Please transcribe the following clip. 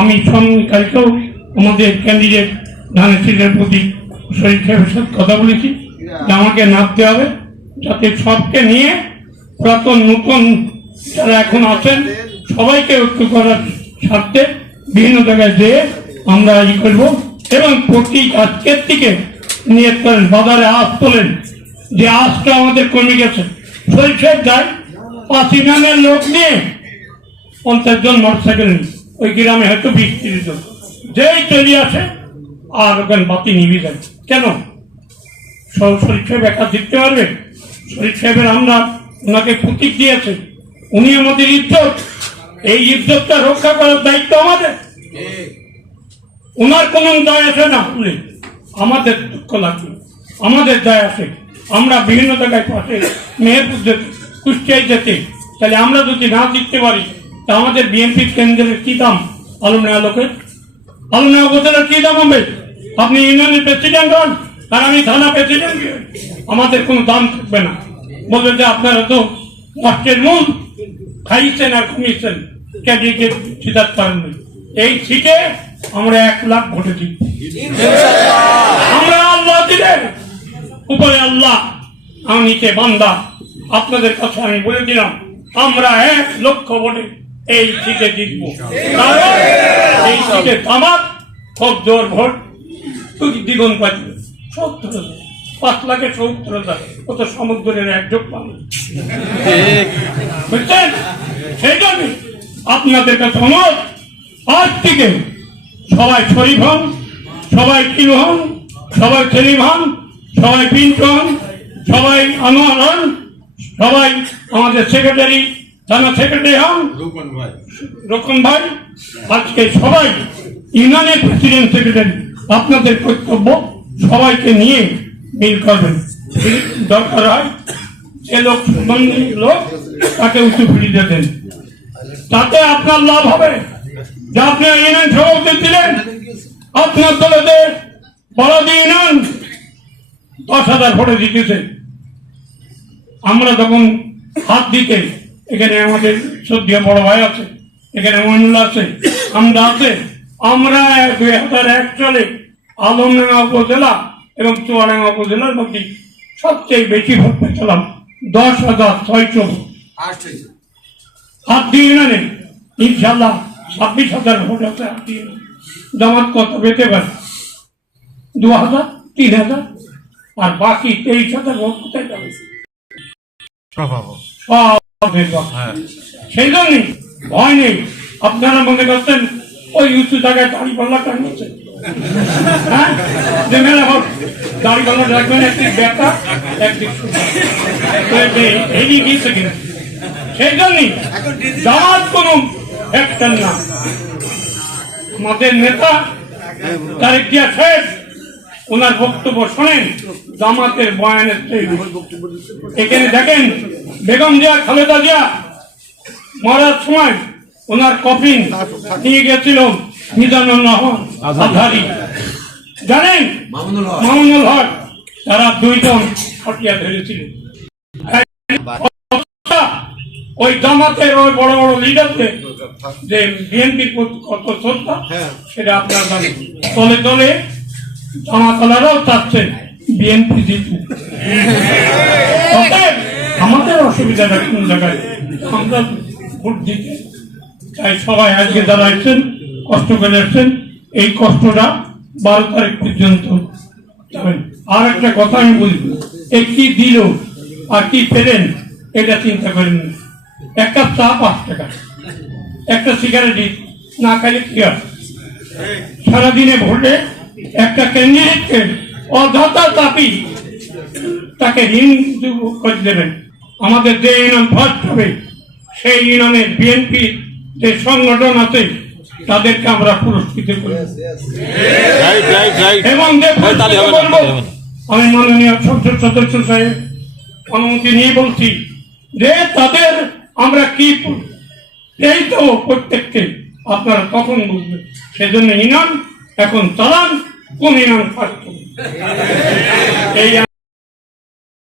আমি কালকেও আমাদের ক্যান্ডিডেট ধানের শীষের প্রতি শরীর সাহেবের সাথে কথা বলেছি যে আমাকে নামতে হবে, যাতে সবকে নিয়ে পুরাতন নতুন যারা এখন আছেন সবাইকে ঐক্য করার স্বার্থে বিভিন্ন জায়গায় যেয়ে আমরা করবো। এবং প্রতি আজকের থেকে নিয়ত করেন, বাজারে আজ তোলেন যে আজটা আমাদের কমে গেছে। শরীর সাহেব যায় 5 ইউনিয়নের লোক নিয়ে 50 জন মোটরসাইকেল ওই গ্রামে হয়তো 20-30 জন যেই চলে আসে আর ওখানে বাতি নিভে যায়। কেন? শরীর সাহেব একা জিততে পারবে? শরীর সাহেবের আমরা ওনাকে প্রতীক দিয়েছে, উনি আমাদের ইজ্জত, এই ইজ্জতটা রক্ষা করার দায়িত্ব আমাদের। ওনার কোন দায় আসে না হলে আমাদের দুঃখ লাগবে, আমাদের দায় আসে। আমরা বিভিন্ন জায়গায় পাশে মেহেরপুর যেতে, কুষ্টিয়ায় যেতে, তাহলে আমরা যদি না জিততে পারি তা আমাদের বিএনপি কেন্দ্রের কি দাম? আলমডাঙ্গা লোকের, আলমডাঙ্গা উপজেলার কি দাম হবে? আপনি ইউনিয়নের প্রেসিডেন্ট হন আর আমি থানা প্রেসিডেন্ট, আমাদের কোনো দাম থাকবে না। বলবেন যে আপনারা তো রাষ্ট্রের মূল খাইছেন আর কমিয়েছেন, ক্যান্ডিডেট সিদ্ধার্থ পারেননি। এই সিটে আমরা 1 লাখ ভোটে জিতব। আমরা আল্লাহ দিলেন, উপরে আল্লাহ, আমি নিচে বান্দা। আপনাদের কাছে আমি বলে দিলাম আমরা 1 লক্ষ ভোটে এই সিটে জিতব। কারণ এই সিটে আমার খুব জোর ভোট, দ্বিগুণ পাচ্ছিল 70,000, 5,70,000, কত সমুদ্রের 1 যোগ পানি। বুঝছেন? সেই জন্য আপনাদের কাছে অনুরোধ, আজ থেকে সবাই শরীফ হন, সবাই কিলো হন, সবাই সেলিম হন, সবাই পিন্টু হন, সবাই আনোয়ার হন, সবাই আমাদের সেক্রেটারি, থানা সেক্রেটারি হন রকম ভাই। আজকে সবাই ইউনিয়নের প্রেসিডেন্ট সেক্রেটারি, আপনাদের কর্তব্য সবাইকে নিয়ে মিল করবেন। দরকার হয় যে লোক লোক তাকে উঁচু ফিরিয়ে দেন, তাতে আপনার লাভ হবে। যে আপনি ইউনিয়ন সভাপতি দিলেন, আপনার দলেতে বড় ইউনিয়ন 10,000 ভোটে জিতেছে। আমরা যখন হাত দিতে, এখানে আমাদের শ্রদ্ধেয় বড় ভাই আছে, এখানে মহিনুল আছে, আমরা আছে, আমরা 2001 সালে আলমডাঙ্গা উপজেলা এবং চুয়াডাঙ্গা উপজেলার মধ্যে সবচেয়ে বেশি ভোট পেয়েছিলাম, 10,600 হাত দিয়ে ইউনিয়নে। ইনশাল্লাহ 26,000 ভোট আছে হাত দিয়ে। জামাত কত পেতে পারে? 2,000, 3,000, আর বাকি 23,000 ভোট কোথায় যাবে? সেই জন্য ভয় নেই। আপনারা মনে করছেন ওই উঁচু জায়গায় দাড়ি পাল্লা টাঙিয়েছে, হ্যাঁ, যে মেলা ভোট দাড়ি পাল্লা রাখবেন, একদিক ব্যাটা একদিক এই গিয়েছে কিনা। সেই জন্যই জামাত কোন অ্যাকশন না। আমাদের নেতা তারেক জিয়া সাহেব, ওনার বক্তব্য শোনেন, জামাতের বয়ানের এখানে দেখেন বেগম জিয়া খালেদা জিয়া মরার সময় ওনার কফিন নিয়ে গেছিল মিজানুল্লাহ আজহারি, জানেন মামুনুল হক, তারা 2 জন হটিয়া ধরেছিলেন। ওই জামাতের ওই বড় বড় লিডারদের যে বিএনপির কত শ্রদ্ধা সেটা আপনারা জানেন। তলে তলে জামাতালারাও চাচ্ছেন বিএনপি জিতুক। আমাদের অসুবিধাটা কোন জায়গায়? আমরা ভোট দিতে তাই সবাই আজকে যারা এসছেন, কষ্ট করে এসছেন, এই কষ্টটা 12 তারিখ পর্যন্ত যাবেন। আর একটা কথা আমি বলবো, এই কি দিল আর কি পেলেন এটা চিন্তা করেন না। 1 কাপ চা 5 টাকা, একটা সিগারেট না খাইলে কি হয়? সারাদিনে ভোটে একটা ক্যান্ডিডেটকে অযথা চাপি তাকে ঋণ করে দেবেন। আমাদের যে ইউনিয়ন ফার্স্ট হবে সেই ইউনিয়নের বিএনপি যে সংগঠন আছে তাদেরকে আমরা পুরস্কৃত করি এবং আমি মাননীয় সংসদ সদস্য সাহেব অনুমতি নিয়ে বলছি যে তাদের আমরা কি এই তো প্রত্যেককে আপনারা তখন বুঝবেন। সেজন্য ইউনিয়ন এখন চালান, কোন ইউনিয়ন ফার্স্ট এই